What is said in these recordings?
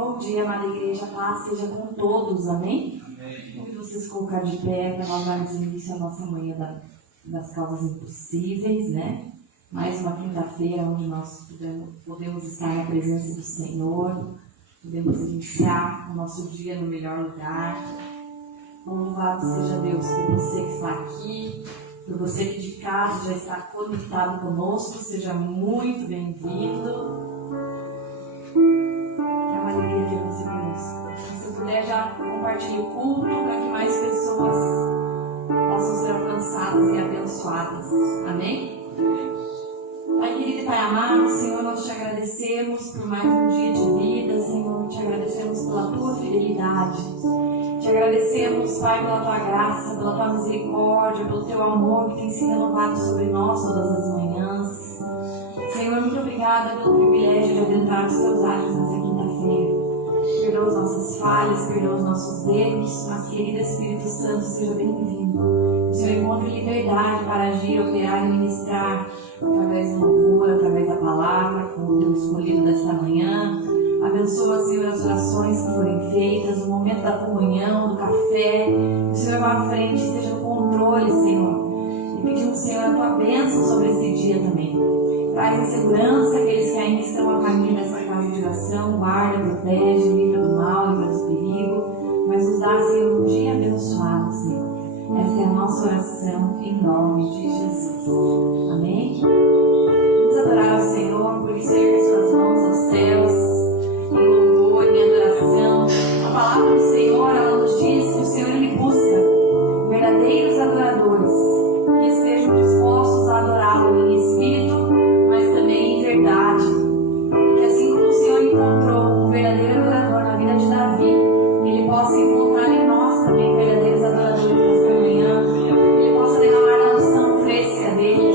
Bom dia, amada igreja, a paz seja com todos, amém? Convido vocês a colocar de pé para nós darmos início à nossa manhã das causas impossíveis, né? Mais uma quinta-feira onde nós podemos estar na presença do Senhor, podemos iniciar o nosso dia no melhor lugar. Louvado seja Deus por você que está aqui, por você que de casa já está conectado conosco, seja muito bem-vindo. É uma alegria ter você conosco. Se você puder, já compartilhe o culto para que mais pessoas possam ser alcançadas e abençoadas. Amém? Pai querido e Pai amado, Senhor, nós te agradecemos por mais um dia de vida, Senhor, te agradecemos pela tua fidelidade. Te agradecemos, Pai, pela tua graça, pela tua misericórdia, pelo teu amor que tem se renovado sobre nós todas as manhãs. Senhor, muito obrigada pelo privilégio de adentrar os teus atos nessa quinta-feira. Perdoa as nossas falhas, perdoa os nossos erros, mas, querido Espírito Santo, seja bem-vindo. O Senhor encontre liberdade para agir, operar e ministrar através do louvor, através da palavra, com o teu escolhido desta manhã. Abençoa, Senhor, as orações que forem feitas, o momento da comunhão, do café. Que o Senhor vá à frente, esteja no controle, Senhor. E pedimos, Senhor, a tua bênção sobre esse dia também. Traz em segurança aqueles que ainda estão a caminho dessa casa de oração. Guarda, protege, livra do mal, livra do perigo. Mas nos dá, Senhor, um dia abençoado, Senhor. Essa é a nossa oração em nome de Jesus. Amém? Vamos adorar ao Senhor, por isso erga suas mãos aos céus, em louvor, em adoração. A palavra do Senhor, ela nos diz que o Senhor, Ele busca verdadeiros adoradores que estejam dispostos a adorá-lo em espírito, mas também em verdade. Que assim como o Senhor encontrou um verdadeiro adorador na vida de Davi, Ele possa encontrar em nós também verdadeiros adoradores nesta manhã. Ele possa derramar a unção fresca dele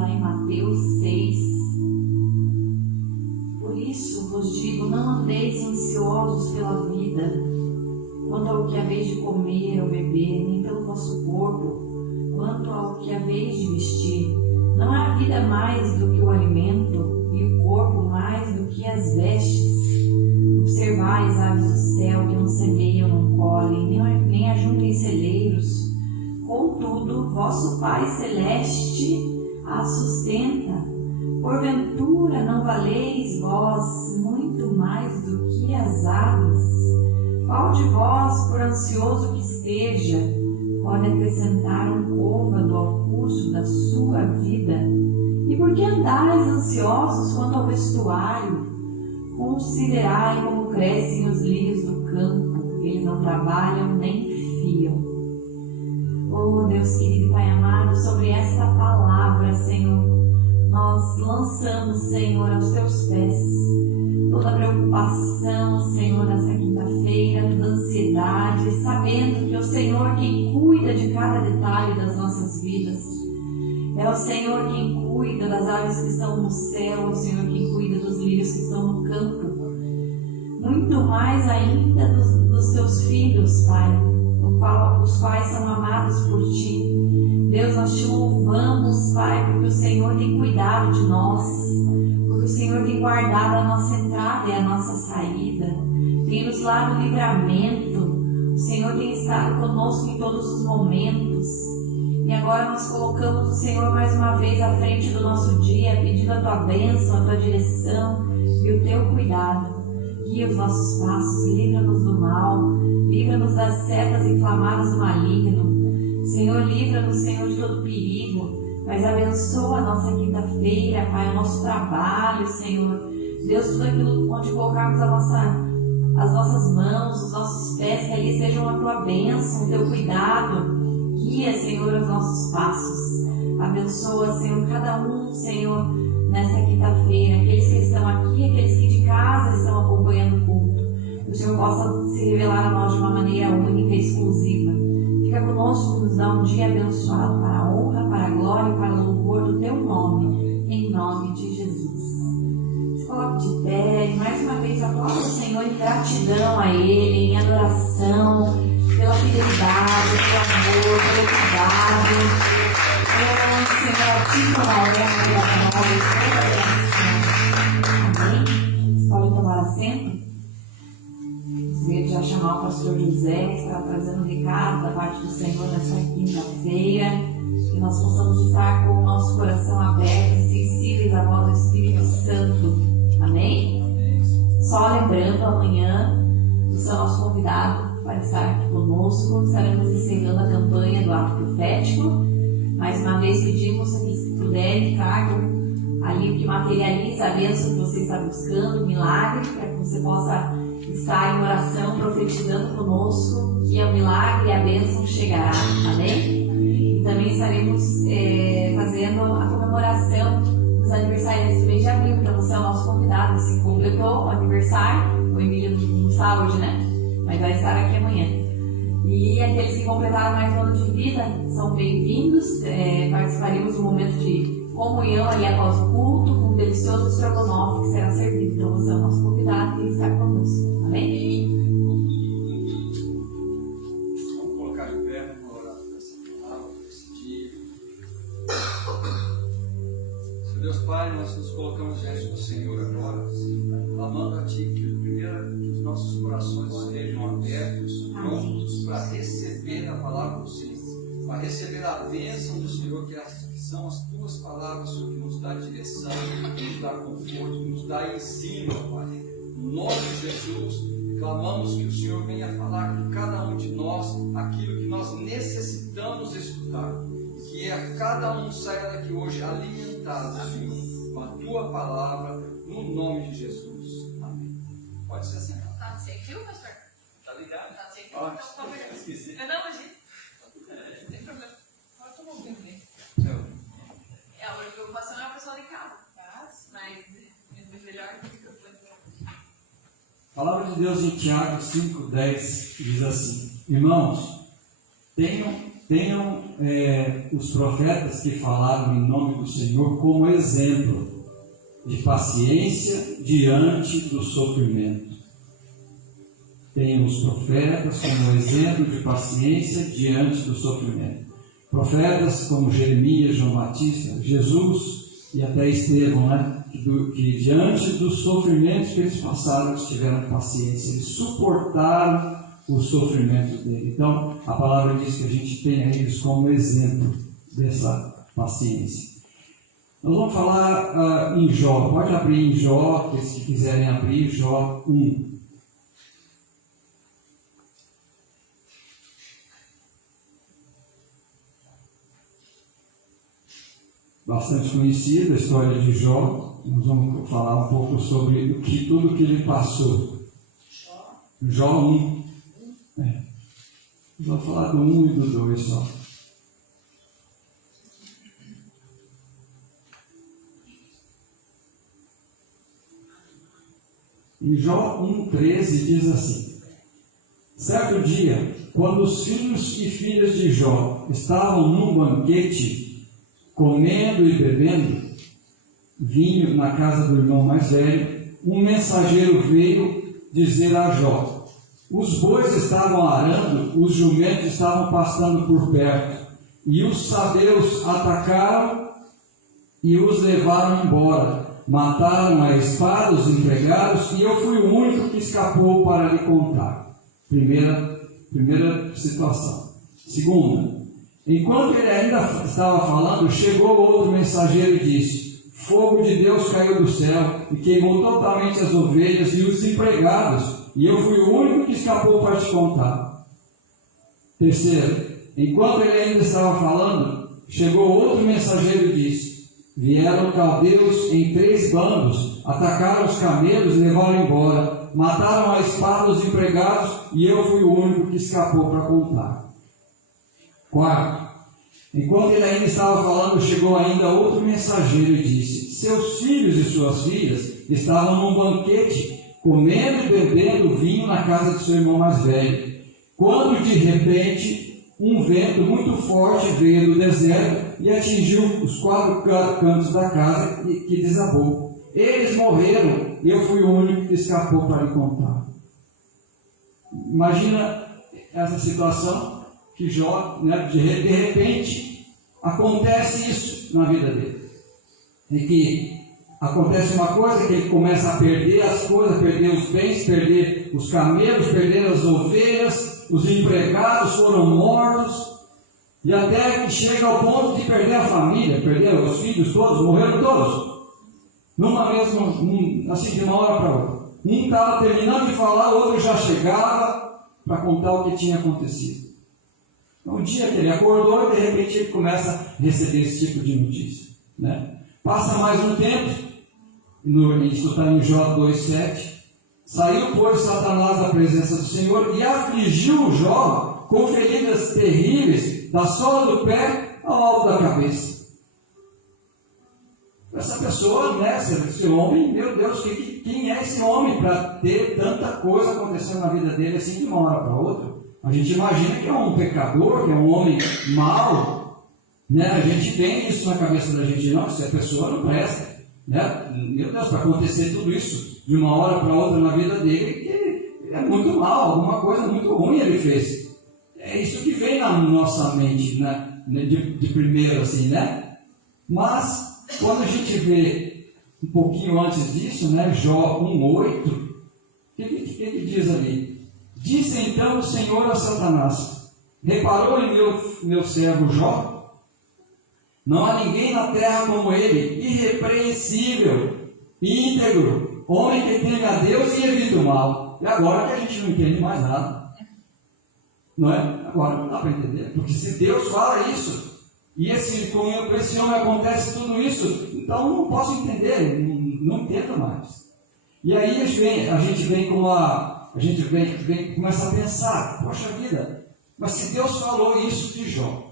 lá em Mateus 6. Por isso vos digo, não andeis ansiosos pela vida, quanto ao que haveis de comer ou beber, nem pelo vosso corpo, quanto ao que haveis de vestir. Não há a vida mais do que o alimento, e o corpo mais do que as vestes. Observai as aves do céu, que não semeiam, não colhem, nem ajuntem em celeiros. Contudo, vosso Pai Celeste as sustenta. Porventura não valeis vós muito mais do que as aves? Qual de vós, por ansioso que esteja, pode acrescentar um côvado ao curso da sua vida? E por que andais ansiosos quanto ao vestuário? Considerai como crescem os lírios do campo, eles não trabalham nem fiam. Oh Deus querido Pai amado, sobre esta palavra, Senhor, nós lançamos, Senhor, aos teus pés toda a preocupação, Senhor, nesta quinta-feira, toda a ansiedade, sabendo que é o Senhor quem cuida de cada detalhe das nossas vidas. É o Senhor quem cuida das aves que estão no céu, é o Senhor quem cuida dos lírios que estão no campo. Muito mais ainda dos teus filhos, Pai, os quais são amados por Ti. Deus, nós Te louvamos, Pai, porque o Senhor tem cuidado de nós, porque o Senhor tem guardado a nossa entrada e a nossa saída, tem nos dado livramento, o Senhor tem estado conosco em todos os momentos. E agora nós colocamos o Senhor mais uma vez à frente do nosso dia, pedindo a Tua bênção, a Tua direção e o Teu cuidado. Guia os nossos passos, livra-nos do mal, livra-nos das setas inflamadas do maligno. Senhor, livra-nos, Senhor, de todo perigo, mas abençoa a nossa quinta-feira, Pai, o nosso trabalho, Senhor. Deus, tudo aquilo onde colocarmos as nossas mãos, os nossos pés, que ali sejam a Tua bênção, o Teu cuidado. Guia, Senhor, os nossos passos. Abençoa, Senhor, cada um, Senhor, nesta quinta-feira. Aqueles que estão aqui, aqueles que de casa estão acompanhando o culto. Que o Senhor possa se revelar a nós de uma maneira única e exclusiva. Fica conosco, nos dá um dia abençoado para a honra, para a glória e para o louvor do Teu nome. Em nome de Jesus. Se coloque de pé e mais uma vez aplauda o Senhor em gratidão a Ele, em adoração, pela fidelidade, pelo amor, pelo cuidado. Oh, Senhor, a Ti toda a honra e a glória e toda a bênção. Amém? Vocês podem tomar assento? Gostaria de já chamar o pastor José, que está trazendo um recado da parte do Senhor nessa quinta-feira, que nós possamos estar com o nosso coração aberto e sensíveis à voz do Espírito Santo. Amém? Só lembrando, amanhã, você é o nosso convidado para estar aqui conosco. Estaremos encerrando a campanha do ato profético. Mais uma vez pedimos que, se puderem, tragam ali o que materializa a bênção que você está buscando, o milagre, para que você possa estar em oração, profetizando conosco, que é o milagre e a bênção chegará. Amém? E também estaremos fazendo a comemoração dos aniversários do mês de abril. Então você é o nosso convidado. Se completou o aniversário, o Emílio não está hoje, né? Mas vai estar aqui amanhã. E aqueles que completaram mais um ano de vida são bem-vindos. Participaremos do momento de comunhão ali após o culto, com um delicioso estrogonofe que será servido. Então você é o nosso convidado que está conosco. Amém? Vamos colocar de pé, vamos orar por essa palavra, por esse dia. Senhor Deus Pai, nós nos colocamos diante do Senhor agora, clamando a Ti que os nossos corações estejam abertos, prontos para receber a palavra do Senhor, para receber a bênção do Senhor, que são as Tuas palavras, Senhor, que nos dá direção, que nos dá conforto, que nos dá ensino, Pai. No nome de Jesus, clamamos que o Senhor venha falar com cada um de nós aquilo que nós necessitamos escutar, que a cada um saia daqui hoje alimentado, Senhor, com a Tua palavra, no nome de Jesus. Amém. Pode ser assim. Tá sem fio, pastor? Tá ligado? Tá sem fio? Ah, Então tá melhor. esqueci. Não, imagina. Sem problema. Agora eu tô ouvindo bem. A única preocupação é a pessoa de casa. Mas é melhor do que eu falei. A palavra de Deus em Tiago 5,10 diz assim: Irmãos, tenham tenham os profetas que falaram em nome do Senhor como exemplo de paciência diante do sofrimento. Tenham os profetas como exemplo de paciência diante do sofrimento. Profetas como Jeremias, João Batista, Jesus e até Estevão, né? Que diante dos sofrimentos que eles passaram, eles tiveram paciência, eles suportaram o sofrimento dele. Então, a palavra diz que a gente tem eles como exemplo dessa paciência. Nós vamos falar em Jó. Pode abrir em Jó, aqueles que quiserem abrir, Jó 1. Bastante conhecida a história de Jó. Nós vamos falar um pouco sobre tudo que ele passou. Jó 1. Vou falar do 1 e do 2 só. Em Jó 1,13 diz assim: certo dia, quando os filhos e filhas de Jó estavam num banquete, comendo e bebendo vinho na casa do irmão mais velho, um mensageiro veio dizer a Jó: os bois estavam arando, os jumentos estavam pastando por perto, e os sabeus atacaram e os levaram embora. Mataram a espada os empregados, e eu fui o único que escapou para lhe contar. Primeira situação. Segunda, enquanto ele ainda estava falando, chegou outro mensageiro e disse: fogo de Deus caiu do céu e queimou totalmente as ovelhas e os empregados, e eu fui o único que escapou para te contar. Terceiro, enquanto ele ainda estava falando, chegou outro mensageiro e disse: vieram caldeus em 3 bandos, atacaram os camelos e levaram embora, mataram a espada os empregados, e eu fui o único que escapou para contar. Quarto, enquanto ele ainda estava falando, chegou ainda outro mensageiro e disse: seus filhos e suas filhas estavam num banquete, comendo e bebendo vinho na casa de seu irmão mais velho, quando de repente um vento muito forte veio do deserto e atingiu os 4 cantos da casa, que desabou. Eles morreram e eu fui o único que escapou para lhe contar. Imagina essa situação que Jó, né, de repente acontece isso na vida dele. E que acontece uma coisa, que ele começa a perder as coisas, perder os bens, perder os camelos, perder as ovelhas, os empregados foram mortos, e até que chega ao ponto de perder a família, perder os filhos todos, morreram todos. Numa mesma, assim, de uma hora para outra. Um estava terminando de falar, o outro já chegava para contar o que tinha acontecido. Então, um dia que ele acordou e de repente ele começa a receber esse tipo de notícia, né? Passa mais um tempo, isso está em Jó 2,7. Saiu, pois, Satanás da presença do Senhor e afligiu Jó com feridas terríveis, da sola do pé ao alto da cabeça. Essa pessoa, né, esse homem, meu Deus, quem é esse homem para ter tanta coisa acontecendo na vida dele assim de uma hora para outra? A gente imagina que é um pecador, que é um homem mau, né? A gente tem isso na cabeça da gente, não, se a pessoa não presta. Né? Meu Deus, para acontecer tudo isso de uma hora para outra na vida dele, que é muito mal, alguma coisa muito ruim ele fez. É isso que vem na nossa mente, né? de primeiro assim, né? Mas quando a gente vê um pouquinho antes disso, né? Jó 1,8, o que diz ali? Disse então o Senhor a Satanás: reparou em meu servo Jó? Não há ninguém na terra como ele, irrepreensível, íntegro, homem que teme a Deus e evita o mal. E agora que a gente não entende mais nada, não é? Agora não dá para entender, porque se Deus fala isso, e com esse homem acontece tudo isso, então não posso entender, não entendo mais. E aí a gente começa a pensar: poxa vida, mas se Deus falou isso de Jó,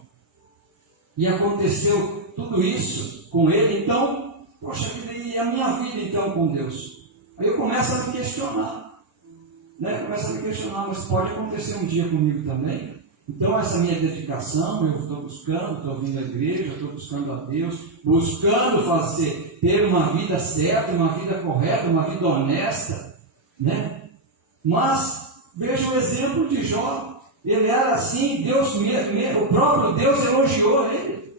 e aconteceu tudo isso com ele, então, poxa vida, e a minha vida então com Deus? Aí eu começo a me questionar, né? Mas pode acontecer um dia comigo também, Então, essa minha dedicação, eu estou buscando, estou vindo à igreja, estou buscando a Deus, buscando ter uma vida certa, uma vida correta, uma vida honesta, né? Mas, veja o exemplo de Jó. Ele era assim, o próprio Deus elogiou ele.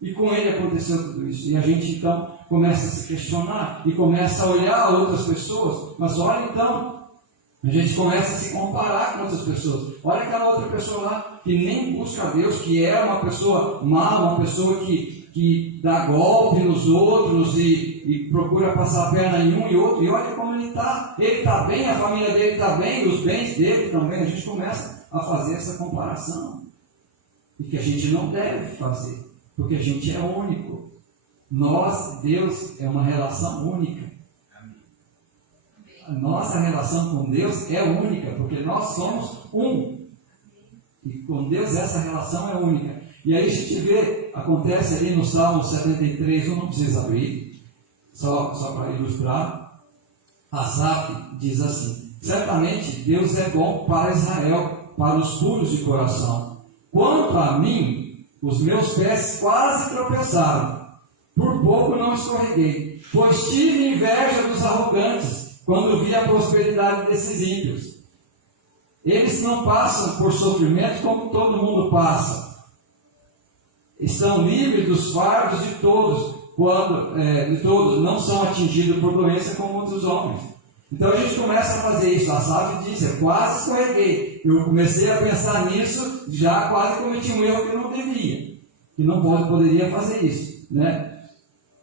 E com ele aconteceu tudo isso. E a gente então começa a se questionar e começa a olhar outras pessoas. Mas olha então, a gente começa a se comparar com outras pessoas. Olha aquela outra pessoa lá que nem busca a Deus, que é uma pessoa má, uma pessoa que dá golpe nos outros e procura passar a perna em um e outro. E olha como ele está. Ele está bem, a família dele está bem, os bens dele também. A gente começa a fazer essa comparação. E que a gente não deve fazer. Porque a gente é único. Nós, Deus, é uma relação única. A nossa relação com Deus é única, porque nós somos um. E com Deus essa relação é única. E aí a gente vê, acontece ali no Salmo 73, não precisa abrir, só para ilustrar. Asaf diz assim: certamente Deus é bom para Israel, para os puros de coração. Quanto a mim, os meus pés quase tropeçaram, por pouco não escorreguei, pois tive inveja dos arrogantes, quando vi a prosperidade desses ímpios. Eles não passam por sofrimento como todo mundo passa. Estão livres dos fardos de todos, não são atingidos por doença como outros homens. Então a gente começa a fazer isso. Asaf diz: eu quase escorreguei. Eu comecei a pensar nisso, já quase cometi um erro que eu não devia, que não poderia fazer isso, né?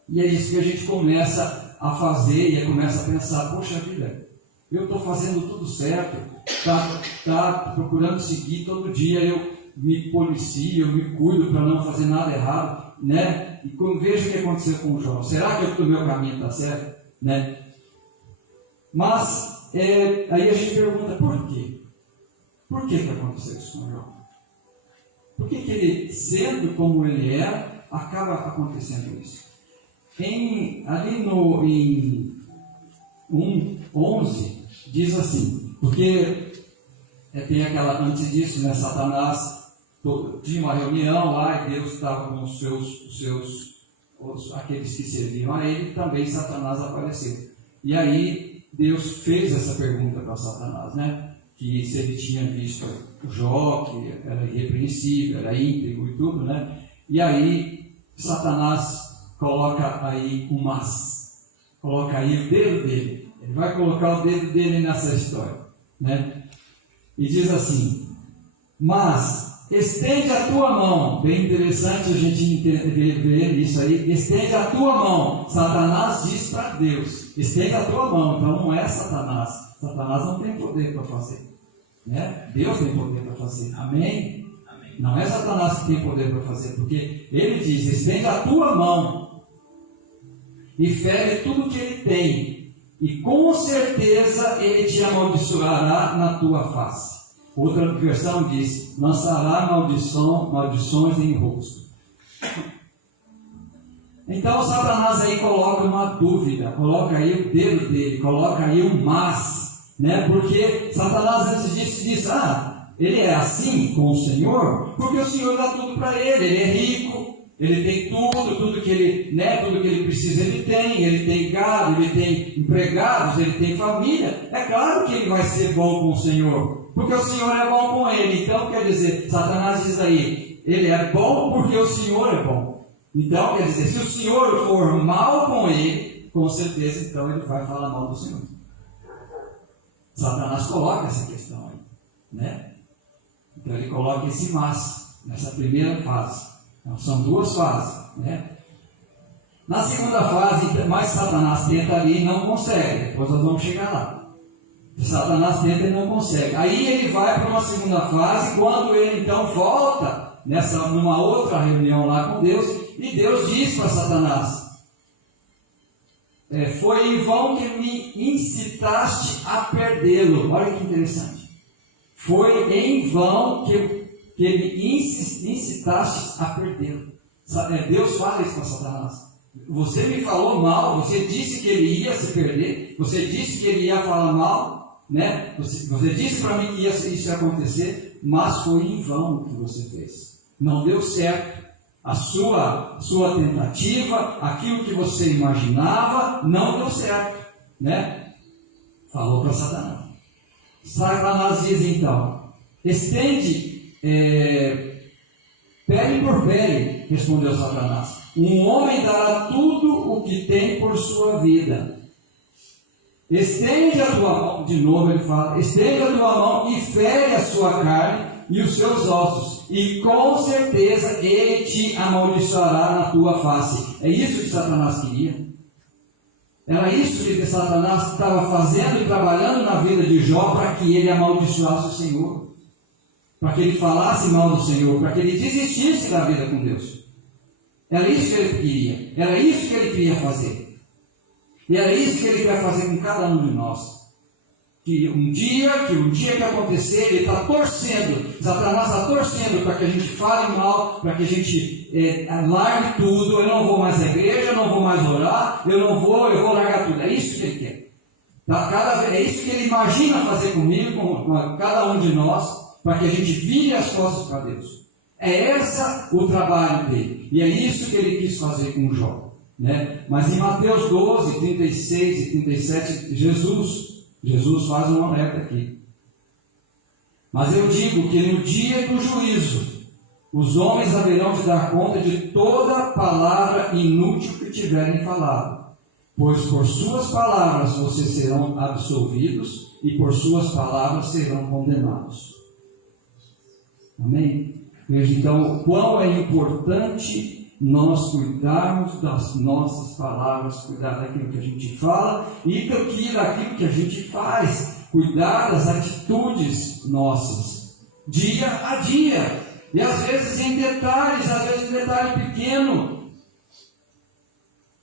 E é isso que a gente começa a fazer e começa a pensar: poxa vida, eu estou fazendo tudo certo, tá procurando seguir todo dia, eu me policio, eu me cuido para não fazer nada errado, né? E veja o que aconteceu com o Jó. Será que o meu caminho está certo, né? Mas aí a gente pergunta: por quê? Por que aconteceu isso com o Jó? Por que ele, sendo como ele era, acaba acontecendo isso? Ali em 1:11 diz assim, porque tem aquela, antes disso, né, Satanás tinha uma reunião lá e Deus estava com aqueles que serviam a ele, também Satanás apareceu. E aí Deus fez essa pergunta para Satanás, né? Que se ele tinha visto o Jó, que era irrepreensível, era íntegro e tudo, né? E aí Satanás coloca aí um mas, coloca aí o dedo dele. Ele vai colocar o dedo dele nessa história, né? E diz assim: mas estende a tua mão. Bem interessante a gente ver isso aí. Estende a tua mão. Satanás diz para Deus: estende a tua mão. Então não é Satanás. Satanás não tem poder para fazer, né? Deus tem poder para fazer. Amém? Amém? Não é Satanás que tem poder para fazer, porque ele diz: estende a tua mão e fere tudo que ele tem, e com certeza ele te amaldiçoará na tua face. Outra versão diz: lançará maldições em rosto. Então Satanás aí coloca uma dúvida, coloca aí o dedo dele, coloca aí um mas, né? Porque Satanás antes disso diz: ele é assim com o Senhor, porque o Senhor dá tudo para ele é rico, ele tem tudo que ele, né, tudo que ele precisa ele tem gado, ele tem empregados, ele tem família. É claro que ele vai ser bom com o Senhor, porque o Senhor é bom com ele. Então quer dizer, Satanás diz aí, ele é bom porque o Senhor é bom. Então quer dizer, se o Senhor for mal com ele, com certeza então ele vai falar mal do Senhor. Satanás coloca essa questão aí, né? Então ele coloca esse mas nessa primeira fase. Então, são duas fases, né? Na segunda fase, mais Satanás tenta ali e não consegue. Depois nós vamos chegar lá. Satanás tenta e não consegue. Aí ele vai para uma segunda fase, quando ele então volta numa outra reunião lá com Deus, e Deus diz para Satanás: foi em vão que me incitaste a perdê-lo. Olha que interessante. Foi em vão que me incitaste a perdê-lo. Deus fala isso para Satanás. Você me falou mal, você disse que ele ia se perder, você disse que ele ia falar mal, né? Você disse para mim que isso ia acontecer, mas foi em vão o que você fez. Não deu certo. A sua tentativa, aquilo que você imaginava, não deu certo, né? Falou para Satanás. Satanás diz então: estende pele por pele, respondeu Satanás. Um homem dará tudo o que tem por sua vida. Estende a tua mão, de novo ele fala, estende a tua mão e fere a sua carne e os seus ossos, e com certeza ele te amaldiçoará na tua face. É isso que Satanás queria. Era isso que Satanás estava fazendo e trabalhando na vida de Jó, para que ele amaldiçoasse o Senhor, para que ele falasse mal do Senhor, para que ele desistisse da vida com Deus. Era isso que ele queria, era isso que ele queria fazer. E era isso que ele quer fazer com cada um de nós. Que um dia que acontecer, ele está torcendo, Satanás está torcendo para que a gente fale mal, para que a gente largue tudo. Eu não vou mais à igreja, eu não vou mais orar, eu vou largar tudo. É isso que ele quer. É isso que ele imagina fazer comigo, com cada um de nós, para que a gente vire as costas para Deus. É esse o trabalho dele. E é isso que ele quis fazer com Jó. Né? Mas em Mateus 12, 36 e 37, Jesus faz um alerta aqui. Mas eu digo que no dia do juízo, os homens haverão de dar conta de toda palavra inútil que tiverem falado. Pois por suas palavras vocês serão absolvidos e por suas palavras serão condenados. Amém? Veja então o quão é importante nós cuidarmos das nossas palavras, cuidar daquilo que a gente fala e daquilo que a gente faz, cuidar das atitudes nossas, dia a dia, e às vezes em detalhes, às vezes em detalhe pequeno,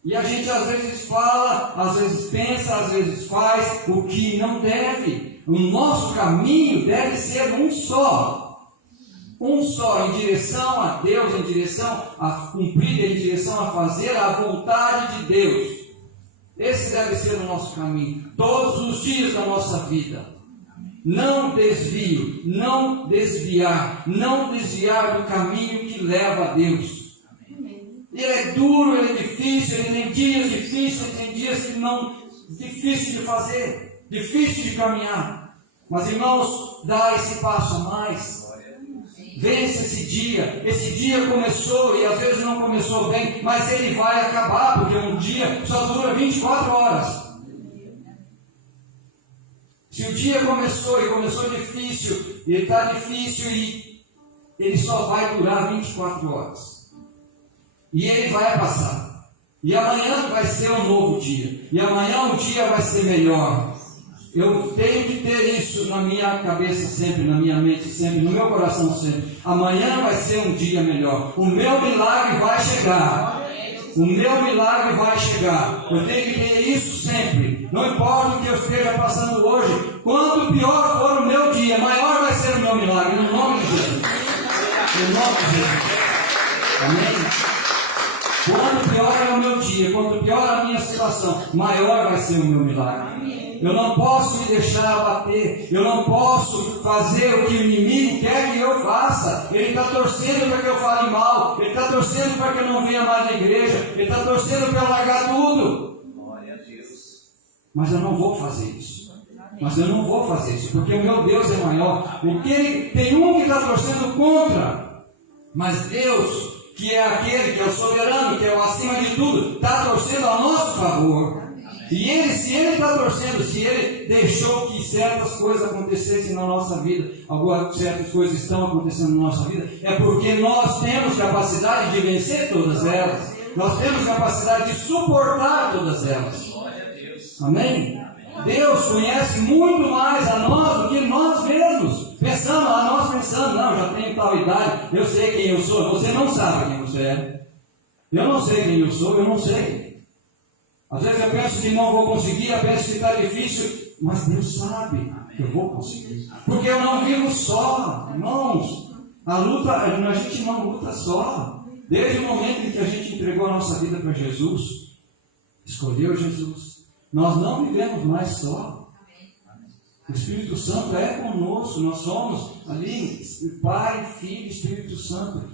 e a gente às vezes fala, às vezes pensa, às vezes faz o que não deve. O nosso caminho deve ser um só, em direção a Deus, em direção a cumprir, em direção a fazer a vontade de Deus. Esse deve ser o nosso caminho, todos os dias da nossa vida. Não desvio, não desviar do caminho que leva a Deus. Ele é duro, ele é difícil, ele tem dias difíceis, tem dias que não, difícil de fazer, difícil de caminhar. Mas irmãos, dá esse passo a mais. Vence esse dia começou e às vezes não começou bem, mas ele vai acabar, porque um dia só dura 24 horas. Se o dia começou e começou difícil, e está difícil e ele só vai durar 24 horas. E ele vai passar. E amanhã vai ser um novo dia. E amanhã o dia vai ser melhor. Eu tenho que ter isso na minha cabeça sempre, na minha mente sempre, no meu coração sempre. Amanhã vai ser um dia melhor. O meu milagre vai chegar. O meu milagre vai chegar. Eu tenho que ter isso sempre. Não importa o que eu esteja passando hoje. Quanto pior for o meu dia, maior vai ser o meu milagre. No nome de Jesus. No nome de Jesus. Amém? Quanto pior é o meu dia, quanto pior a minha situação, maior vai ser o meu milagre. Eu não posso me deixar abater, eu não posso fazer o que o inimigo quer que eu faça. Ele está torcendo para que eu fale mal, ele está torcendo para que eu não venha mais na igreja, ele está torcendo para eu largar tudo. Glória a Deus. Mas eu não vou fazer isso. Porque o meu Deus é maior. Porque tem um que está torcendo contra, mas Deus, que é aquele que é o soberano, que é o acima de tudo, está torcendo a nosso favor. E ele, se ele está torcendo, se ele deixou que certas coisas acontecessem na nossa vida, algumas certas coisas estão acontecendo na nossa vida, é porque nós temos capacidade de vencer todas elas. Nós temos capacidade de suportar todas elas. Amém? Deus conhece muito mais a nós do que nós mesmos. Nós pensamos, não, já tenho tal idade, eu sei quem eu sou. Você não sabe quem você é. Eu não sei quem eu sou, eu não sei. Às vezes eu penso que não vou conseguir, eu penso que está difícil, mas Deus sabe que eu vou conseguir. Porque eu não vivo só, irmãos. A gente não luta só. Desde o momento em que a gente entregou a nossa vida para Jesus, escolheu Jesus, nós não vivemos mais só. O Espírito Santo é conosco, nós somos ali, Pai, Filho, Espírito Santo.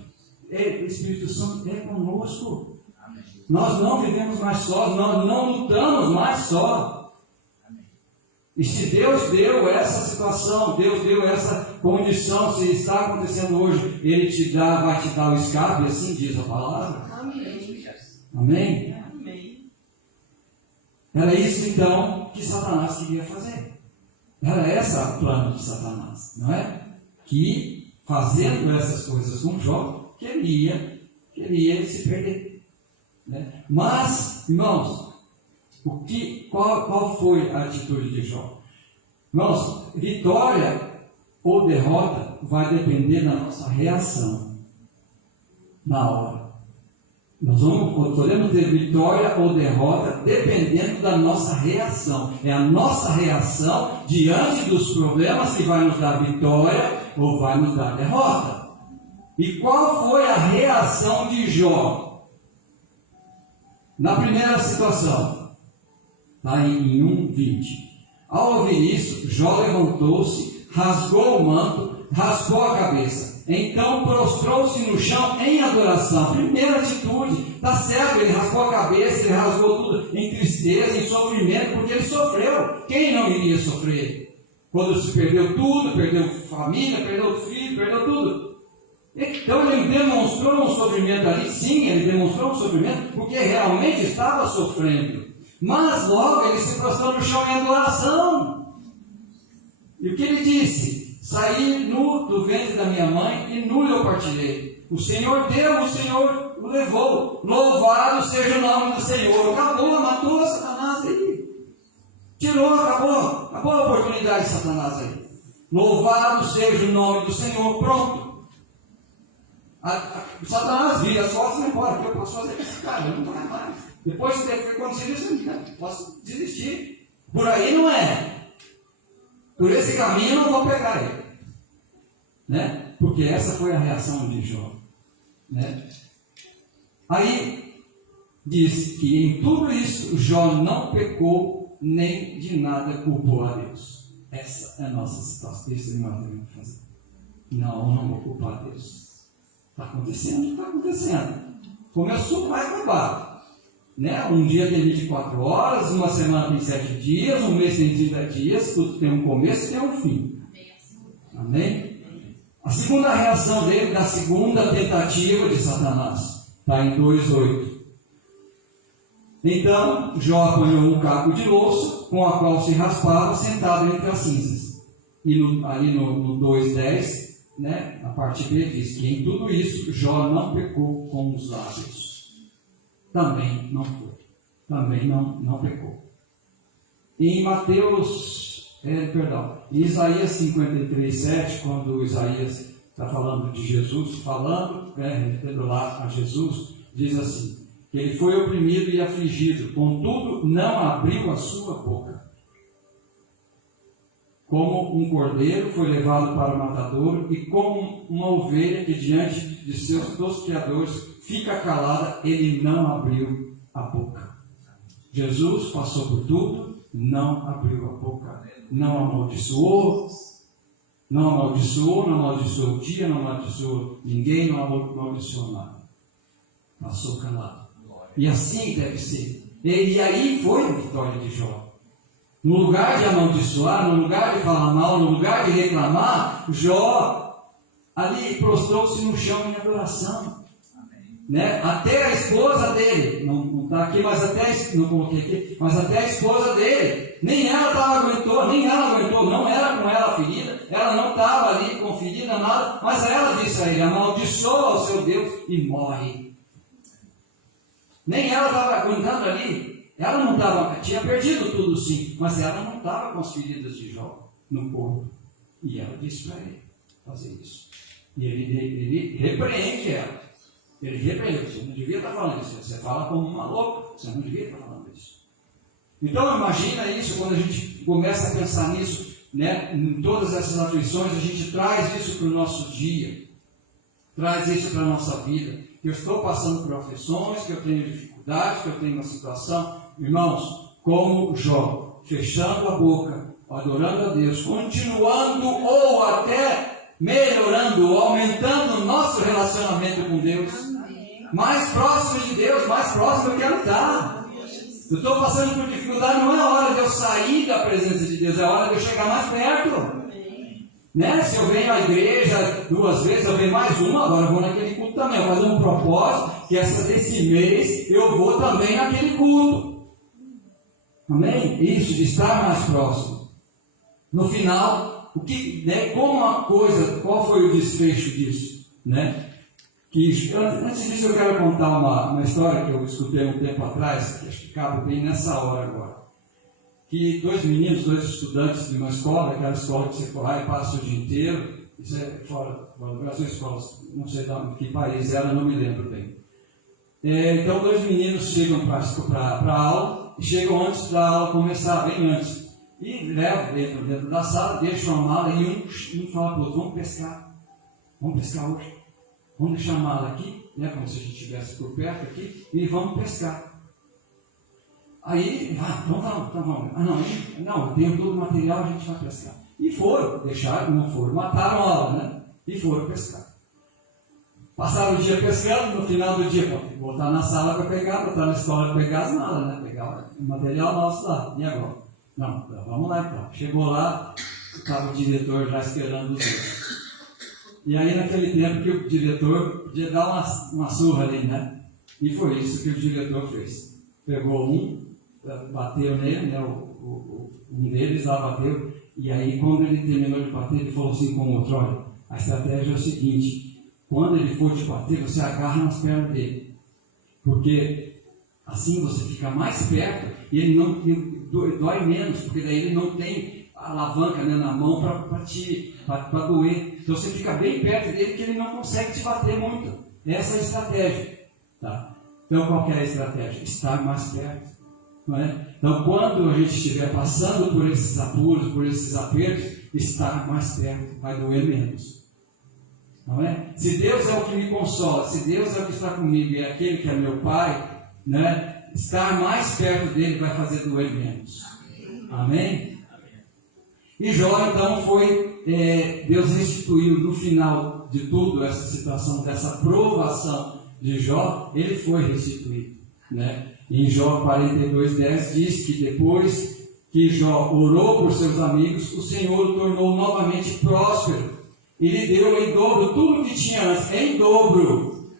O Espírito Santo é conosco. Nós não vivemos mais sós, nós não lutamos mais só. E se Deus deu essa situação, Deus deu essa condição, se está acontecendo hoje, Ele te dá, vai te dar o escape, assim diz a palavra. Amém? Era isso então que Satanás queria fazer. Era esse o plano de Satanás, não é? Que fazendo essas coisas com Jó, queria se perder. Né? Mas, irmãos, qual foi a atitude de Jó? Irmãos, vitória ou derrota vai depender da nossa reação na hora. Nós podemos ter vitória ou derrota dependendo da nossa reação. É a nossa reação diante dos problemas que vai nos dar vitória ou vai nos dar derrota. E qual foi a reação de Jó? Na primeira situação, está em 1:20. Ao ouvir isso, Jó levantou-se, rasgou o manto, raspou a cabeça. Então prostrou-se no chão em adoração. Primeira atitude, está certo, ele raspou a cabeça, ele rasgou tudo em tristeza, em sofrimento, porque ele sofreu. Quem não iria sofrer? Quando se perdeu tudo, perdeu família, perdeu filho, perdeu tudo. Então ele demonstrou um sofrimento ali, sim, ele demonstrou um sofrimento, porque realmente estava sofrendo. Mas logo ele se prostrou no chão em adoração. E o que ele disse? Saí nu do ventre da minha mãe e nu eu partirei. O Senhor deu, o Senhor o levou. Louvado seja o nome do Senhor. Acabou, matou Satanás aí. Tirou, acabou a oportunidade de Satanás aí. Louvado seja o nome do Senhor. Pronto. Satanás vira as costas e vai embora. O que eu posso fazer com esse cara? Eu não estou mais. Depois de ter acontecido isso, eu posso desistir. Por aí não é. Por esse caminho eu não vou pegar ele. Né? Porque essa foi a reação de Jó. Né? Aí diz que em tudo isso Jó não pecou nem de nada culpou a Deus. Essa é a nossa situação. Isso nós devemos fazer. Não vou culpar a Deus. Está acontecendo, está acontecendo. Começou, vai acabar. Né? Um dia tem 24 horas, uma semana tem 7 dias, um mês tem 30 dias, tudo tem um começo e tem um fim. Amém? A segunda reação dele, da segunda tentativa de Satanás, está em 2:8. Então, Jó apanhou um caco de louço, com a qual se raspava, sentado entre as cinzas. E ali no 2:10, né, a parte B diz que em tudo isso, Jó não pecou com os lábios. Também não foi. Também não pecou. Em em Isaías 53:7, quando Isaías está falando de Jesus, referindo lá a Jesus, diz assim, que ele foi oprimido e afligido, contudo não abriu a sua boca. Como um cordeiro foi levado para o matadouro, e como uma ovelha que diante de seus tosqueadores fica calada, ele não abriu a boca. Jesus passou por tudo, não abriu a boca, não amaldiçoou o dia, não amaldiçoou ninguém, não amaldiçoou nada. Passou calado. E assim deve ser. E aí foi a vitória de Jó. No lugar de amaldiçoar, no lugar de falar mal, no lugar de reclamar, Jó ali prostrou-se no chão em adoração. Né? Até a esposa dele, não está aqui, mas não coloquei aqui, mas até a esposa dele, nem ela aguentou, não era com ela ferida, ela não estava ali com ferida, nada, mas ela disse a ele, amaldiçoa o seu Deus e morre. Nem ela estava aguentando ali, ela não estava, tinha perdido tudo sim, mas ela não estava com as feridas de Jó no corpo, e ela disse para ele fazer isso, e ele repreende ela. Ele repreendeu, você não devia estar falando isso, você fala como uma louca, você não devia estar falando isso. Então imagina isso, quando a gente começa a pensar nisso, né, em todas essas aflições, a gente traz isso para o nosso dia, traz isso para a nossa vida, que eu estou passando por aflições, que eu tenho dificuldade, que eu tenho uma situação, irmãos, como Jó, fechando a boca, adorando a Deus, continuando ou até melhorando, ou aumentando o nosso relacionamento com Deus. Mais próximo de Deus, mais próximo eu quero estar. Eu estou passando por dificuldade, não é hora de eu sair da presença de Deus, é hora de eu chegar mais perto. Né? Se eu venho à igreja 2 vezes, eu venho mais uma, agora eu vou naquele culto também. Eu vou fazer um propósito que desse mês eu vou também naquele culto. Amém? Isso, de estar mais próximo. No final, qual foi o desfecho disso? Né? Antes disso eu quero contar uma história que eu escutei um tempo atrás, que acho que cabe bem nessa hora agora. Que 2 estudantes de uma escola, aquela escola que você vai e passa o dia inteiro, isso é fora do Brasil, escolas, não sei de que país era, não me lembro bem. Então 2 meninos chegam para a aula, e chegam antes da aula começar, bem antes, e levam dentro da sala, deixam a mala e um fala para o outro, vamos pescar hoje. Vamos deixar a mala aqui, né, como se a gente estivesse por perto aqui, e vamos pescar. Aí, então vamos. Não, eu tenho todo o material, a gente vai pescar. E foram, mataram a aula, né? E foram pescar. Passaram o dia pescando, no final do dia, voltar na sala para pegar, voltar na escola para pegar as malas, né? Pegar o material nosso lá. E agora? Não, vamos lá então. Chegou lá, estava o diretor já esperando os outros. E aí, naquele tempo que o diretor podia dar uma surra ali, né? E foi isso que o diretor fez. Pegou bateu nele, né? Um deles lá bateu. E aí, quando ele terminou de bater, ele falou assim com o outro: olha, a estratégia é o seguinte: quando ele for te bater, você agarra nas pernas dele. Porque assim você fica mais perto e ele não dói menos, porque daí ele não tem a alavanca, né, na mão para doer. Então você fica bem perto dele que ele não consegue te bater muito. Essa é a estratégia. Tá? Então qual que é a estratégia? Estar mais perto. Não é? Então quando a gente estiver passando por esses apuros, por esses apertos, estar mais perto vai doer menos. Não é? Se Deus é o que me consola, se Deus é o que está comigo e é aquele que é meu Pai, né? Estar mais perto dele vai fazer doer menos. Amém? E Jó então Deus restituiu no final de tudo essa situação, dessa provação de Jó, ele foi restituído, né? Em Jó 42:10 diz que depois que Jó orou por seus amigos, o Senhor o tornou novamente próspero. E lhe deu em dobro tudo que tinha antes, em dobro.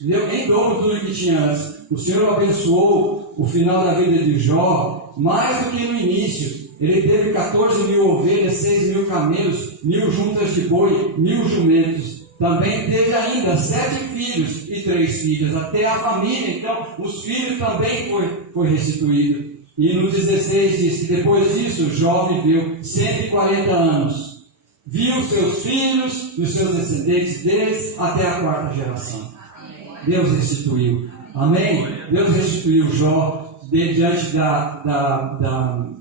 Deu em dobro tudo que tinha antes. O Senhor abençoou o final da vida de Jó, mais do que no início. Ele teve 14.000 ovelhas, 6.000 camelos, 1.000 juntas de boi, 1.000 jumentos. Também teve ainda 7 filhos e 3 filhas, até a família. Então, os filhos também foi restituído. E no 16 diz que depois disso, Jó viveu 140 anos. Viu seus filhos e os seus descendentes deles até a 4ª geração. Deus restituiu. Amém? Deus restituiu Jó diante da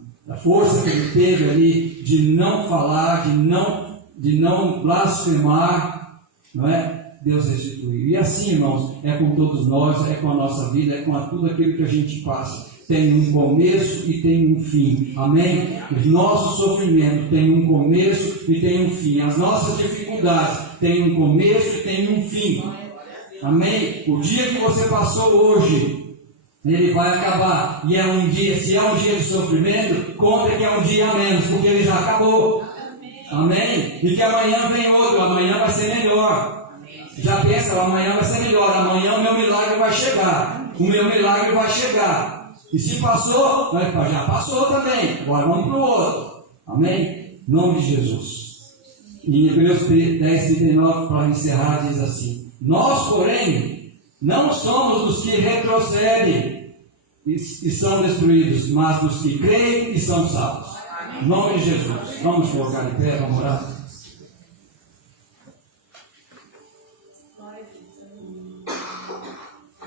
força que ele teve ali de não falar, de não blasfemar, não é? Deus restituiu. E assim, irmãos, é com todos nós, é com a nossa vida, é com tudo aquilo que a gente passa. Tem um começo e tem um fim. Amém? O nosso sofrimento tem um começo e tem um fim. As nossas dificuldades têm um começo e tem um fim. Amém? O dia que você passou hoje, ele vai acabar. E é um dia, se é um dia de sofrimento, conta que é um dia a menos, porque ele já acabou. Amém? E que amanhã vem outro, amanhã vai ser melhor. Já pensa, amanhã vai ser melhor, amanhã o meu milagre vai chegar. O meu milagre vai chegar. E se passou, já passou também. Agora vamos para o outro. Amém? Em nome de Jesus. Em Hebreus 10:39, para encerrar, diz assim: nós, porém, não somos dos que retrocedem e são destruídos, mas dos que creem e são salvos. Em nome de Jesus. Vamos colocar em pé, vamos orar.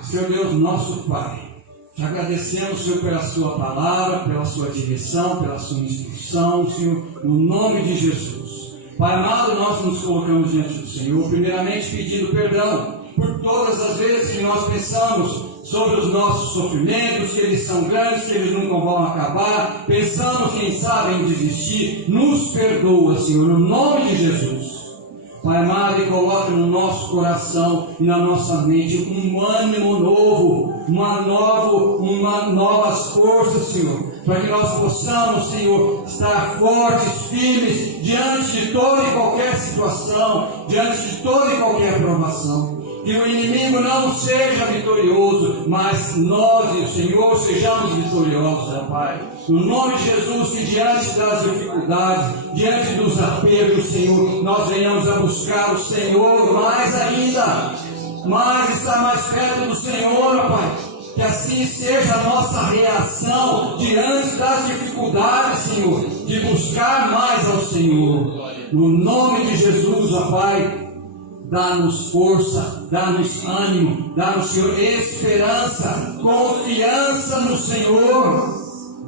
Senhor Deus, nosso Pai, te agradecemos, Senhor, pela sua palavra, pela sua direção, pela sua instrução, Senhor, no nome de Jesus. Pai amado, nós nos colocamos diante do Senhor, primeiramente pedindo perdão por todas as vezes que nós pensamos sobre os nossos sofrimentos, que eles são grandes, que eles nunca vão acabar, pensamos quem sabe em desistir. Nos perdoa, Senhor, no nome de Jesus. Pai amado, e coloca no nosso coração e na nossa mente um ânimo novo, novas forças, Senhor, para que nós possamos, Senhor, estar fortes, firmes, diante de toda e qualquer situação, diante de toda e qualquer provação. Que o inimigo não seja vitorioso, mas nós e o Senhor sejamos vitoriosos, ó Pai. No nome de Jesus, que diante das dificuldades, diante dos apertos, Senhor, nós venhamos a buscar o Senhor mais ainda, estar mais perto do Senhor, ó Pai. Que assim seja a nossa reação diante das dificuldades, Senhor, de buscar mais ao Senhor. No nome de Jesus, ó Pai, dá-nos força, dá-nos ânimo, dá-nos, Senhor, esperança, confiança no Senhor.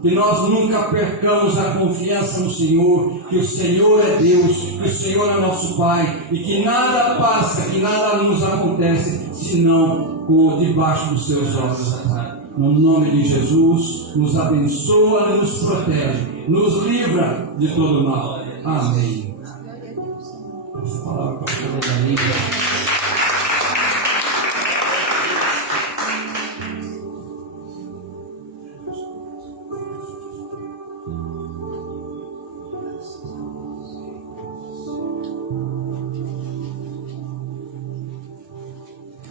Que nós nunca percamos a confiança no Senhor, que o Senhor é Deus, que o Senhor é nosso Pai, e que nada passa, que nada nos acontece, senão por debaixo dos seus olhos, Pai. No nome de Jesus, nos abençoa, nos protege, nos livra de todo mal. Amém. Essa palavra com a flor da língua.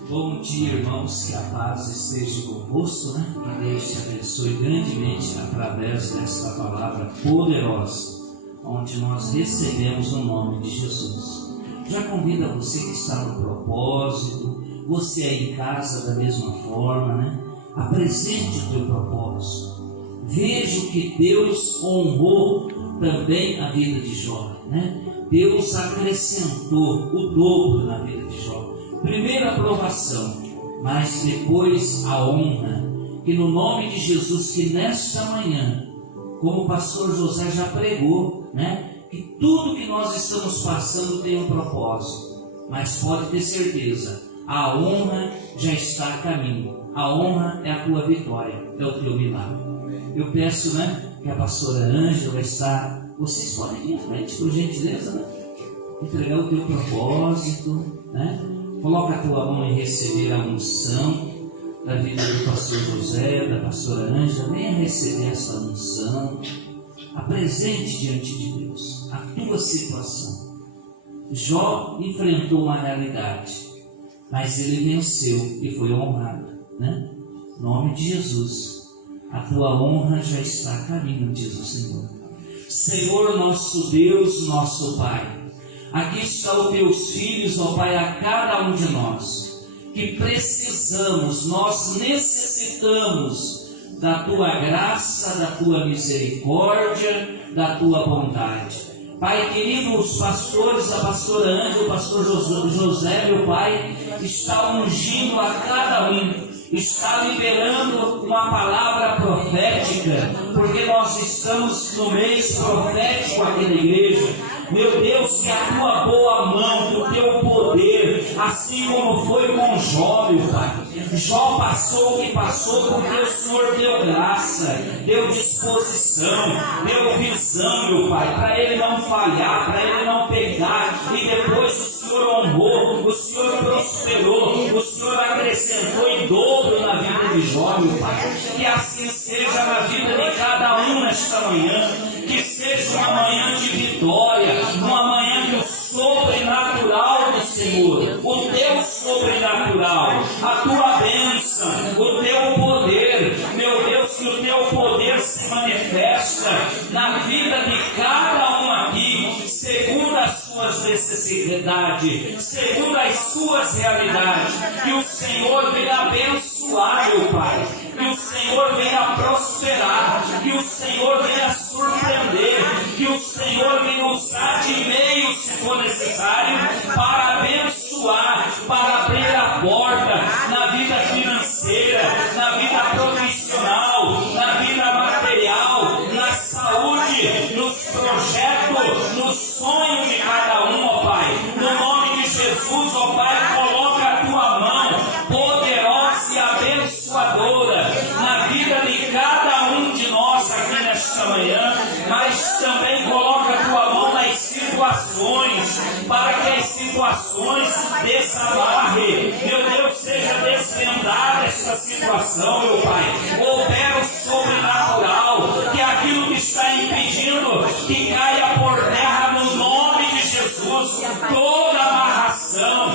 Bom dia, irmãos, que a paz esteja convosco, né? Que Deus te abençoe grandemente através desta palavra poderosa, onde nós recebemos o nome de Jesus. Já convido a você que está no propósito, você aí em casa da mesma forma, né? Apresente o teu propósito. Veja que Deus honrou também a vida de Jó, né? Deus acrescentou o dobro na vida de Jó. Primeiro a aprovação, mas depois a honra, que no nome de Jesus, que nesta manhã, como o pastor José já pregou, né, que tudo que nós estamos passando tem um propósito, mas pode ter certeza, a honra já está a caminho, a honra é a tua vitória, é o teu milagre. Eu peço, né, que a pastora Ângela vai estar, vocês podem ir à frente, por gentileza, né, entregar o teu propósito, né. Coloca a tua mão e receber a unção da vida do pastor José, da pastora Ângela. Venha receber essa unção. Apresente diante de Deus a tua situação. Jó enfrentou uma realidade, mas ele venceu e foi honrado, né? Em nome de Jesus, a tua honra já está a caminho, diz o Senhor. Senhor, nosso Deus, nosso Pai, aqui estão os teus filhos, ó Pai, a cada um de nós, que precisamos, nós necessitamos da Tua graça, da Tua misericórdia, da Tua bondade. Pai querido, os pastores, a pastora Ângela, o pastor José, meu Pai, está ungindo a cada um, está liberando uma palavra profética, porque nós estamos no mês profético aqui na igreja. Meu Deus, que a tua boa mão, o teu poder, assim como foi com Jó, meu Pai. Jó passou o que passou porque o Senhor deu graça, deu disposição, deu visão, meu Pai, para ele não falhar, para ele não pecar. E depois o Senhor honrou, o Senhor prosperou, o Senhor acrescentou em dobro na vida de Jó, meu Pai. Que assim seja na vida de cada um nesta manhã. Que seja uma manhã de vitória, uma manhã do sobrenatural do Senhor, o teu sobrenatural, a tua bênção, o teu poder. Meu Deus, que o teu poder se manifesta na vida de cada um aqui, segundo as suas necessidades, segundo as suas realidades. Que o Senhor venha abençoar, meu Pai, que o Senhor venha prosperar, que o Senhor venha surpreender, que o Senhor venha usar de meios, se for necessário, para abençoar, para abrir a porta na vida financeira, na vida profissional, na vida material, na saúde, nos projetos, nos sonhos de cada um, ó Pai. No nome de Jesus, ó Pai, coloca a tua mão situações, para que as situações desabarrem. Meu Deus, seja desvendada esta situação, meu Pai. Opera o sobrenatural, que aquilo que está impedindo que caia por terra no nome de Jesus. Toda amarração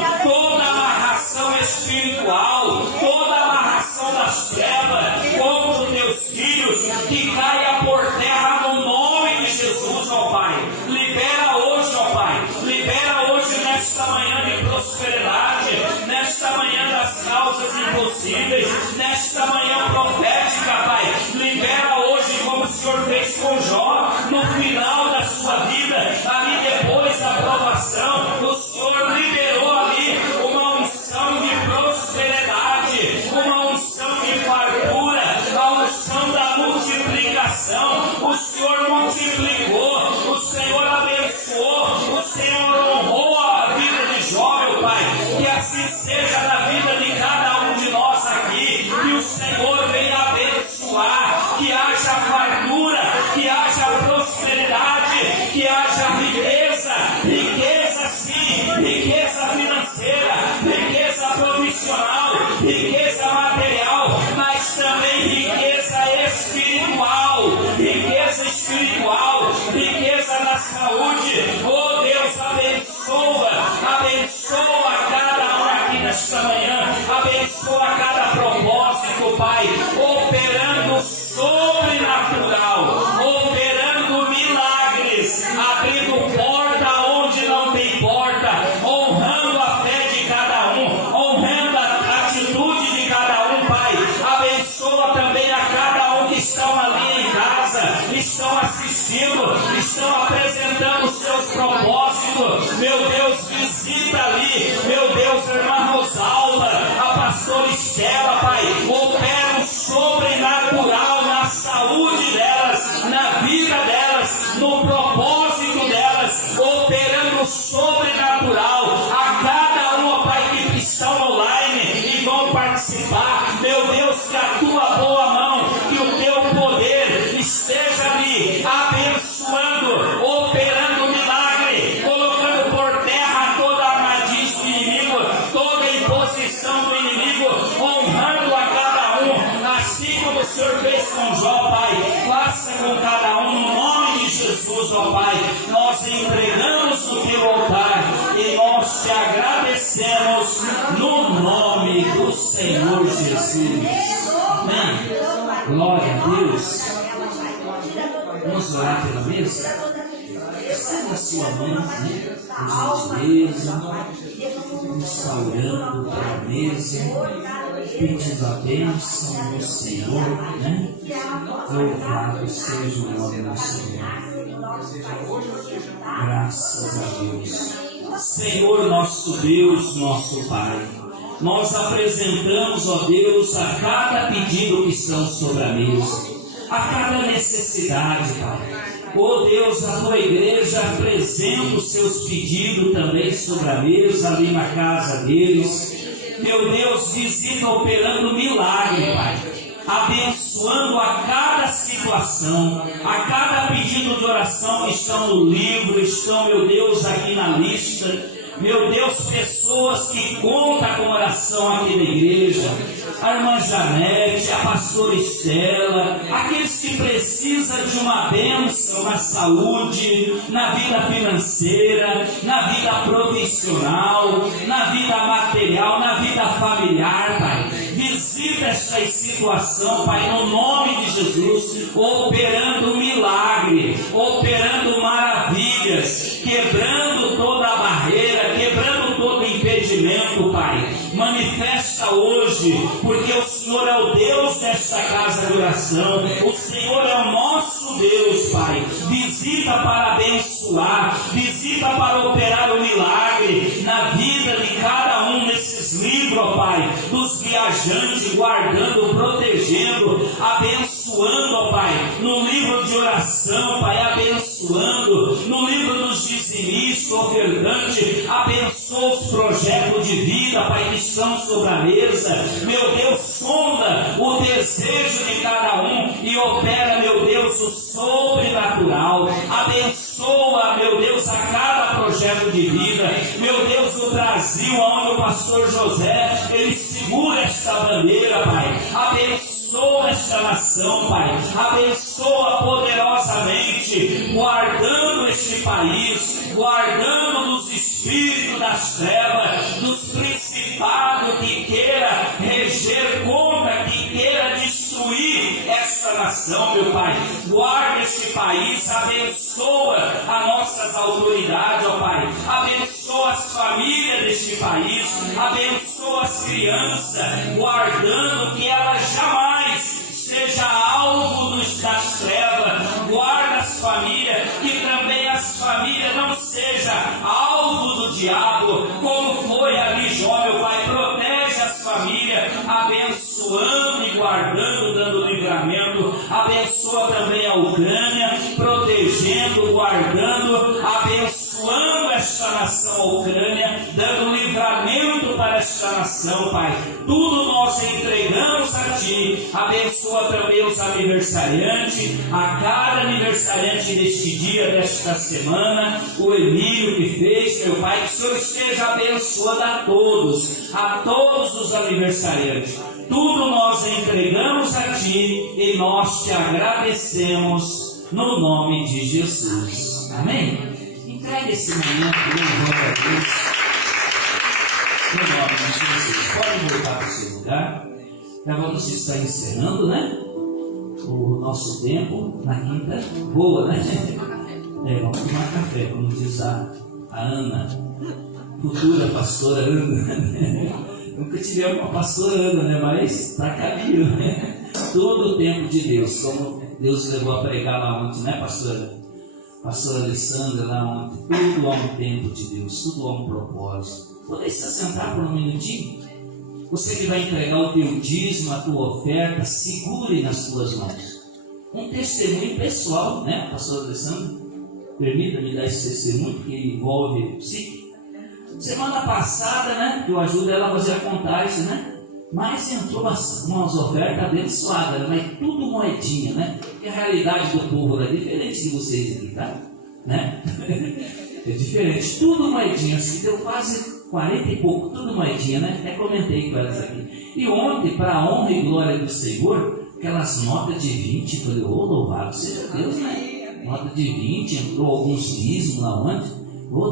espiritual, toda amarração das trevas contra os teus filhos, que caia por terra no nome de Jesus, ó Pai. Libera hoje, ó Pai. Libera hoje nesta manhã de prosperidade, nesta manhã das causas impossíveis, nesta manhã profética, Pai. Libera hoje, como o Senhor fez com Jó, no final da sua vida, ali depois da provação, o Senhor liberou ali uma unção de prosperidade, uma unção de fartura, a unção da multiplicação. O Senhor multiplicou, o Senhor abençoou, o Senhor honrou a vida de Jó, meu Pai. Que assim seja na vida de cada um de nós aqui, que o Senhor venha abençoar, que haja fartura, que haja prosperidade, que haja riqueza, riqueza sim, riqueza financeira, riqueza profissional, riqueza material, mas também riqueza espiritual, riqueza na saúde. Oh Deus, abençoa cada um aqui nesta manhã, abençoa cada propósito, Pai, operando sobrenatural, operando milagres, abrindo porta onde não tem porta, honrando a fé de cada um, honrando a atitude de cada um, Pai. Abençoa também a cada um que estão ali em casa, estão assistindo, estão apresentando os seus propósitos. Meu Deus, visita ali, meu Deus, a irmã Rosalba, a pastora Estela, Pai, opera o sobrenatural na saúde delas, na vida delas, no propósito delas, operando o sobrenatural a cada um, Pai, que estão online e vão participar. Meu Deus, que a tua boa mão, que o teu poder esteja ali, abençoando, operando milagre, colocando por terra toda a armadilha do inimigo, toda a imposição do inimigo, honrando a cada um, assim como o Senhor fez com Jó, Pai. Faça com cada um, no nome de Jesus, ó Pai. Nós entregamos no teu altar e nós te agradecemos no nome do Senhor Jesus. Amém. Glória a Deus. Vamos orar pela mesa? Estenda a sua mão, né? Por gentileza, restaurando pela mesa, pedindo a bênção do Senhor, né? Louvado seja o nome do Senhor. Graças a Deus. Senhor, nosso Deus, nosso Pai, nós apresentamos, ó Deus, a cada pedido que estão sobre a mesa, a cada necessidade, Pai. Ó Deus, a tua igreja apresenta os seus pedidos também sobre a mesa, ali na casa deles. Meu Deus, visita operando milagre, Pai, abençoando a cada situação, a cada pedido de oração que estão no livro, estão, meu Deus, aqui na lista. Meu Deus, pessoas que contam com oração aqui na igreja, a irmã Janete, a pastora Estela, aqueles que precisam de uma bênção na saúde, na vida financeira, na vida profissional, na vida material, na vida familiar, Pai. Visita essa situação, Pai, no nome de Jesus, operando milagre, operando maravilhas, quebrando toda a barreira, quebrando todo impedimento, Pai. Manifesta hoje, porque o Senhor é o Deus desta casa de oração, o Senhor é o nosso Deus, Pai. Visita para abençoar, visita para operar o milagre na vida de cada um desses livros, ó Pai, dos viajantes, guardando, protegendo, abençoando, ó Pai, no livro de oração, Pai, abençoando, no livro dos dizimistas, dizimista, ofertante, abençoa os projetos de vida, Pai, que estão sobre a mesa. Meu Deus, sonda o desejo de cada um e opera, meu Deus, o sobrenatural. Abençoa, meu Deus, a cada projeto de vida. Meu Deus, o Brasil, onde o pastor José, ele segura esta bandeira, Pai. Abençoa esta nação, Pai. Abençoa poderosamente, guardando este país, guardando dos espíritos das trevas, dos principados que queira reger contra, que queira destruir esta nação, meu Pai. Guarda este país, abençoa as nossas autoridades, ó Pai. Abençoa as famílias deste país, abençoa as crianças, guardando que elas jamais seja alvo das trevas. Guarda as famílias, que também as famílias não sejam alvo do diabo, como foi ali Jó, meu Pai. Protege as famílias, abençoando e guardando, dando livramento. Abençoa também a Ucrânia, protegendo, guardando, abençoando esta nação, a Ucrânia, dando livramento para esta nação, Pai. Tudo nós entregamos a Ti. Abençoa também os aniversariantes, a cada aniversariante deste dia, desta semana, o Emílio que fez, meu Pai, que o Senhor esteja abençoando a todos os aniversariantes. Tudo nós entregamos a Ti e nós Te agradecemos no nome de Jesus. Amém? Entregue esse momento, glória a Deus, no nome de Jesus. Pode voltar para o seu lugar. Já vamos estar encerrando, né? O nosso tempo na quinta. Boa, né? Vamos tomar café, como diz a Ana, futura pastora Ana. Nunca tivemos uma pastora Ana, né? Mas tá cabível, né? Todo o tempo de Deus, como Deus levou a pregar lá ontem, né, pastora? Pastora Alessandra lá ontem. Tudo há um tempo de Deus, tudo há um propósito. Poder se assentar por um minutinho? Você que vai entregar o teu dízimo, a tua oferta, segure nas tuas mãos. Um testemunho pessoal, né, pastor Alessandro? Permita-me dar esse testemunho que envolve psique. Semana passada, né, que eu ajudo ela a fazer a contagem, né? Mas entrou umas ofertas abençoadas, mas tudo moedinha, né? E a realidade do povo é diferente de vocês aqui, tá? Né? É diferente, tudo moedinha, acho que deu quase 40 e pouco, tudo moedinha, né? Até comentei com elas aqui. E ontem, para a honra e glória do Senhor, aquelas notas de 20, falei, louvado seja Deus, né? Nota de 20, entrou alguns dízimos lá ontem.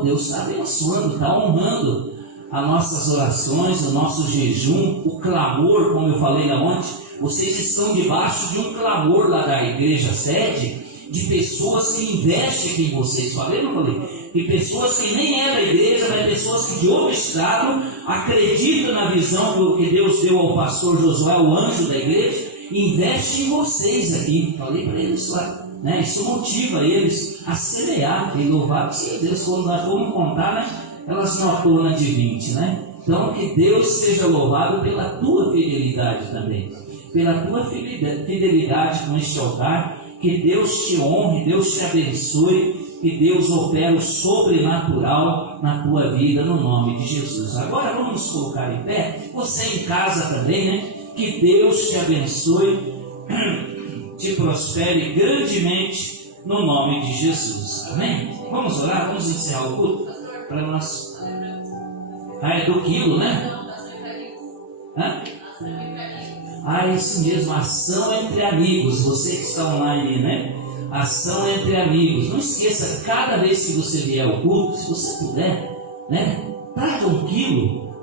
Deus está abençoando, está honrando as nossas orações, o nosso jejum, o clamor, como eu falei lá ontem. Vocês estão debaixo de um clamor lá da igreja sede, de pessoas que investem aqui em vocês. Falei, não falei? E pessoas que nem é da igreja, mas pessoas que de outro estado acreditam na visão que Deus deu ao pastor Josué, o anjo da igreja, e investe em vocês aqui. Falei para eles lá, né? Isso motiva eles a semear e louvar a Deus. Quando nós vamos contar, né? Elas notonas de 20, né? Então que Deus seja louvado pela tua fidelidade também, pela tua fidelidade com este altar. Que Deus te honre, Deus te abençoe, que Deus opere o sobrenatural na tua vida, no nome de Jesus. Agora vamos nos colocar em pé, você em casa também, né? Que Deus te abençoe, te prospere grandemente, no nome de Jesus. Amém? Vamos orar, vamos encerrar o culto para nós. É do quilo, né? Hã? Isso mesmo, ação entre amigos. Você que está online, né? Ação entre amigos. Não esqueça, cada vez que você vier ao culto, se você puder, né? Traga um quilo,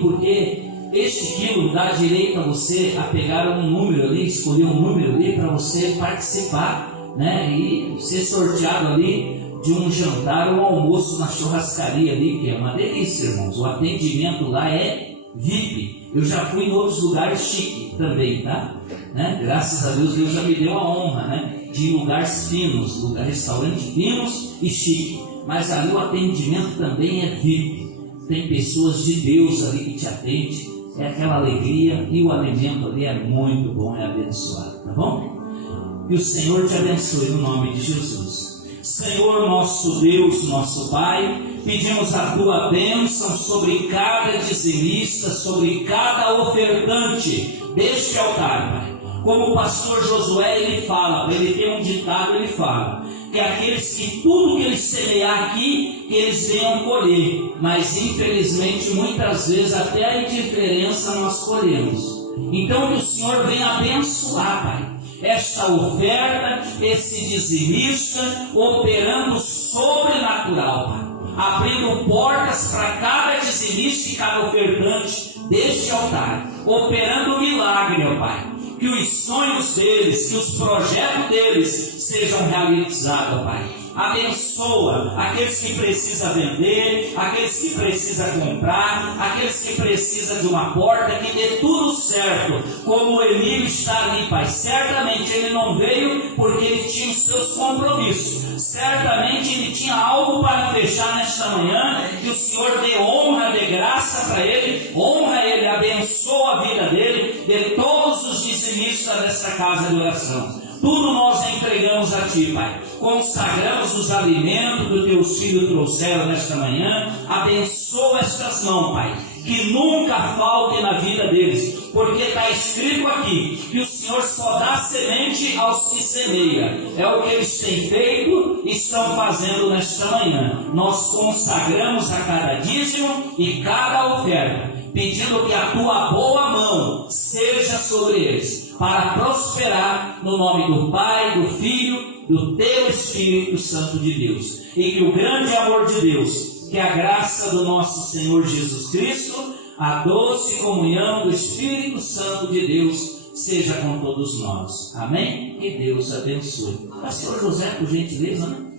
porque este quilo dá direito a você a pegar um número ali, escolher um número ali para você participar, né? E ser sorteado ali de um jantar ou um almoço na churrascaria ali, que é uma delícia, irmãos. O atendimento lá é VIP. Eu já fui em outros lugares chique também, tá? Né? Graças a Deus, Deus já me deu a honra, né? De lugares finos, restaurantes finos e chique. Mas ali o atendimento também é VIP. Tem pessoas de Deus ali que te atendem. É aquela alegria e o alimento ali é muito bom, é abençoado, tá bom? Que o Senhor te abençoe no nome de Jesus. Senhor nosso Deus, nosso Pai, pedimos a Tua bênção sobre cada dizimista, sobre cada ofertante deste altar, Pai. Como o pastor Josué, ele fala, ele tem um ditado, ele fala, que aqueles que tudo que eles semear aqui, que eles venham colher, mas infelizmente muitas vezes até a indiferença nós colhemos. Então que o Senhor venha abençoar, Pai, esta oferta, esse dizimista, operando sobrenatural, Pai, abrindo portas para cada dizimista e cada ofertante deste altar, operando milagre, ó Pai. Que os sonhos deles, que os projetos deles sejam realizados, Pai. Abençoa aqueles que precisam vender, aqueles que precisam comprar, aqueles que precisam de uma porta, que dê tudo certo. Como o Emílio está ali, Pai. Certamente ele não veio porque ele tinha os seus compromissos. Certamente ele tinha algo para fechar nesta manhã. Que o Senhor dê honra, dê graça para ele, honra ele, abençoa a vida dele, de todos os dizimistas desta casa de oração. Tudo nós entregamos a Ti, Pai. Consagramos os alimentos que os Teus filhos trouxeram nesta manhã. Abençoa estas mãos, Pai. Que nunca falte na vida deles. Porque está escrito aqui que o Senhor só dá semente aos que semeia. É o que eles têm feito e estão fazendo nesta manhã. Nós consagramos a cada dízimo e cada oferta, pedindo que a Tua boa mão seja sobre eles, para prosperar no nome do Pai, do Filho, do Teu Espírito Santo de Deus. E que o grande amor de Deus, que a graça do nosso Senhor Jesus Cristo, a doce comunhão do Espírito Santo de Deus, seja com todos nós. Amém? Que Deus abençoe. Pastor José, por gentileza, né?